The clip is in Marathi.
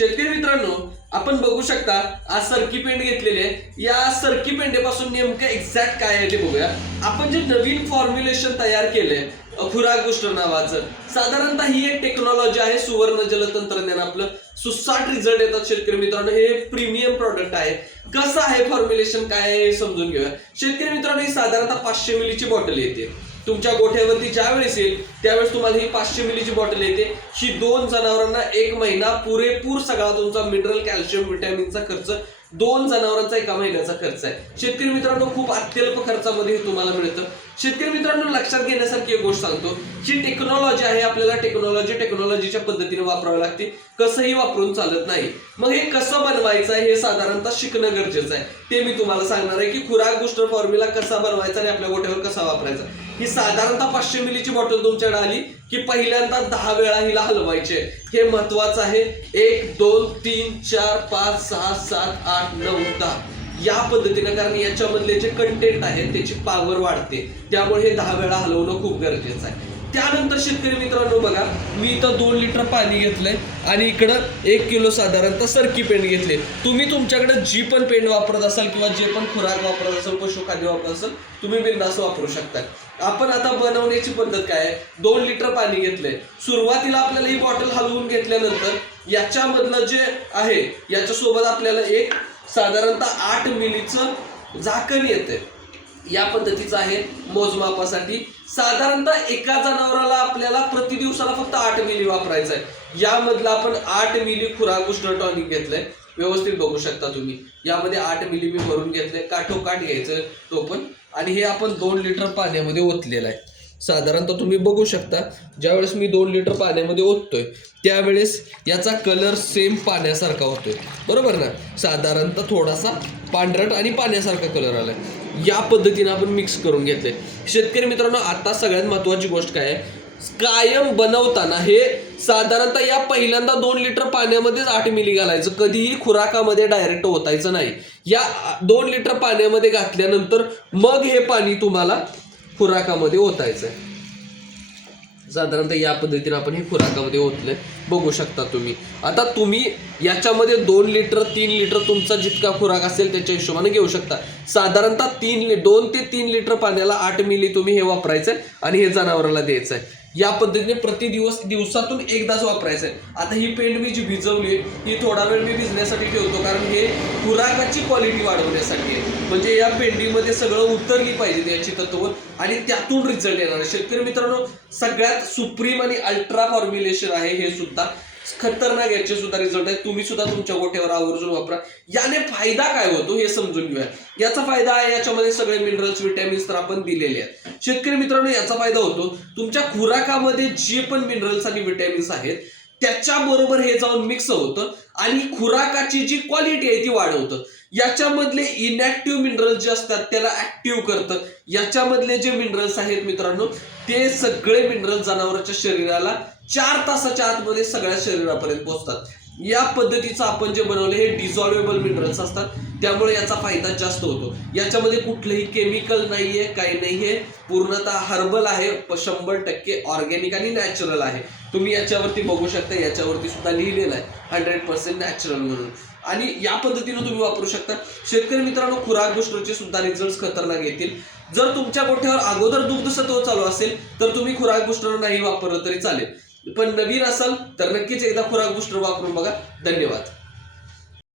शेतकरी मित्रांनो, आपण बघू शकता आज सरकी पेंड घेतलेली आहे। या सरकी पेंडेपासून नेमकं एक्झॅक्ट काय आहे ते बघूया। आपण जे नवीन फॉर्म्युलेशन तयार केलंय खुराक बूस्टर नावाचं, साधारणतः ही एक टेक्नॉलॉजी आहे, सुवर्ण जल तंत्रज्ञान आपलं सुसाट रिझल्ट येतात। शेतकरी मित्रांनो, हे प्रीमियम प्रोडक्ट आहे। कसं आहे फॉर्म्युलेशन काय आहे हे समजून घेऊया। शेतकरी मित्रांनो, ही साधारणतः 500 मिलीची बॉटल येते। तुमच्या गोठ्यावरती ज्या वेळेस येईल त्यावेळेस तुम्हाला ही 500 मिलीची बॉटल येते। ही 2 जनावरांना 1 महिना पुरेपूर सगळा तुमचा मिनरल, कॅल्शियम, विटॅमिनचा खर्च 2 जनावरांचा 1 महिन्याचा खर्च आहे। शेतकरी मित्रांनो, खूप अत्यल्प खर्चामध्ये हे तुम्हाला मिळतं। शेतकरी मित्रांनो, लक्षात घेण्यासारखी एक गोष्ट सांगतो, ही टेक्नॉलॉजी आहे, आपल्याला टेक्नॉलॉजीच्या पद्धतीने वापरावी लागते, कसंही वापरून चालत नाही। मग हे कसं बनवायचं आहे हे साधारणतः शिकणं गरजेचं आहे। ते मी तुम्हाला सांगणार आहे की खुराक बूस्टर फॉर्म्युला कसा बनवायचा आणि आपल्या गोठ्यावर कसा वापरायचा। ही साधारणतः 500 मिलीची बॉटल तुमच्याकडे आली की पहिल्यांदा 10 वेळा हिला हलवायचे, हे महत्वाचं आहे। 1 2 3 4 5 6 7 8 9 10 या पद्धतीने, कारण याच्यामधले जे कंटेंट आहे त्याची पॉवर वाढते, त्यामुळे हे 10 वेळा हलवणं खूप गरजेचं आहे। त्यानंतर शेतकरी मित्रांनो बघा, मी इथं 2 लिटर पाणी घेतलंय आणि इकडं 1 किलो साधारणतः सरकी पेंड घेतले। तुम्ही तुमच्याकडे जी पण पेंड वापरत असाल किंवा जे पण खुराक वापरत असाल, पशुखाद्य वापरत असाल, तुम्ही बिनधास्त वापरू शकता। आपण आता बनवण्याची पद्धत काय आहे, 2 लिटर पाणी घेतलंय। सुरुवातीला आपल्याला ही बॉटल हलवून घेतल्यानंतर याच्यामधलं जे आहे याच्यासोबत आपल्याला एक साधारणतः 8 मिलीचं झाकण येते। या पद्धतीचं आहे मोजमापासाठी। साधारणतः एका जनावराला आपल्याला प्रति दिवसाला फक्त 8 मिली वापरायचं आहे। यामधलं आपण 8 मिली खुराक बूस्टर टॉनिक घेतलंय, व्यवस्थित बघू शकता तुम्ही। यामध्ये 8 मिली मी भरून घेतलंय, काठोकाठ घ्यायचं तो पण, आणि हे आपण 2 लिटर पाण्यामध्ये ओतलेलं आहे। साधारणतः तुम्ही बघू शकता, ज्यावेळेस मी 2 लिटर पाण्यामध्ये ओततोय त्यावेळेस याचा कलर सेम पाण्यासारखा होतोय, बरोबर ना। साधारणतः थोडासा पांढरट आणि पाण्यासारखा कलर आलाय। या पद्धतीने आपण मिक्स करून घेतले। शेतकरी मित्रांनो, आता सगळ्यात महत्वाची गोष्ट काय आहे, कायम बनवताना हे साधारणतः या पहिल्यांदा 2 लिटर पाण्यामध्येच 8 मिली घालायचं, कधीही खुराकामध्ये डायरेक्ट ओतायचं नाही। या 2 लिटर पाण्यामध्ये घातल्यानंतर मग हे पाणी तुम्हाला खुराकामध्ये ओतायचं आहे। साधारणतः या पद्धतीने आपण हे खुराकामध्ये ओतलंय, बघू शकता तुम्ही। आता तुम्ही याच्यामध्ये 2 लिटर 3 लिटर तुमचा जितका खुराक असेल त्याच्या हिशोबाने घेऊ शकता। साधारणतः 2 ते 3 लिटर पाण्याला 8 मिली तुम्ही हे वापरायचंय आणि हे जनावराला द्यायचं आहे। या पद्धतीने दिवसातून एकदाच वापरायचं आहे। आता ही पेंड मी जी भिजवली ही थोडा वेळ मी भिजण्यासाठी ठेवतो, कारण हे खुराकाची क्वालिटी वाढवण्यासाठी आहे। म्हणजे या पेंडीमध्ये सगळं उतरली पाहिजे याची तत्व, आणि त्यातून रिझल्ट येणार आहे। शेतकरी मित्रांनो, सगळ्यात सुप्रीम आणि अल्ट्रा फॉर्म्युलेशन आहे हे सुद्धा, खतरनाक याचे सुद्धा रिझल्ट आहे। तुम्ही सुद्धा तुमच्या गोठ्यावर आवर्जून वापरा। याने फायदा काय होतो हे समजून घेऊया। याचा फायदा आहे, याच्यामध्ये सगळे मिनरल्स, विटॅमिन्स तर आपण दिलेले आहेत। शेतकरी मित्रांनो, याचा फायदा होतो तुमच्या खुराकामध्ये जे पण मिनरल्स आणि विटॅमिन्स आहेत त्याच्याबरोबर हे जाऊन मिक्स होतं आणि खुराकाची जी क्वालिटी आहे ती वाढवतं। याच्यामधले इनॅक्टिव्ह मिनरल्स जे असतात त्याला ऍक्टिव्ह करतं। याच्यामधले जे मिनरल्स आहेत मित्रांनो, ते सगळे मिनरल्स जनावरांच्या शरीराला 4 तासाच्या आतमध्ये सगळ्या शरीरापर्यंत पोहोचतात। या पद्धतीचं आपण जे बनवलं हे डिझॉल्वेबल मिनरल्स असतात, त्यामुळे याचा फायदा जास्त होतो। याच्यामध्ये कुठलंही केमिकल नाहीये, काही नाहीये, पूर्णतः हर्बल आहे, 100% ऑर्गॅनिक आणि नॅचरल आहे। तुम्ही याच्यावरती बघू शकता, याच्यावरती सुद्धा लिहिलेलं आहे 100% नॅचरल म्हणून, आणि या पद्धतीने तुम्ही वापरू शकता। शेतकरी मित्रांनो, खुराक बूस्टरचे सुद्धा रिझल्ट खतरनाक येतील। जर तुमच्या गोठ्यावर अगोदर दुग्धसत्व चालू असेल तर तुम्ही खुराक बूस्टर नाही वापरलं तरी चालेल, पण नवीन असाल तर नक्कीच एकदा खुराक बूस्टर वापरून बघा। धन्यवाद।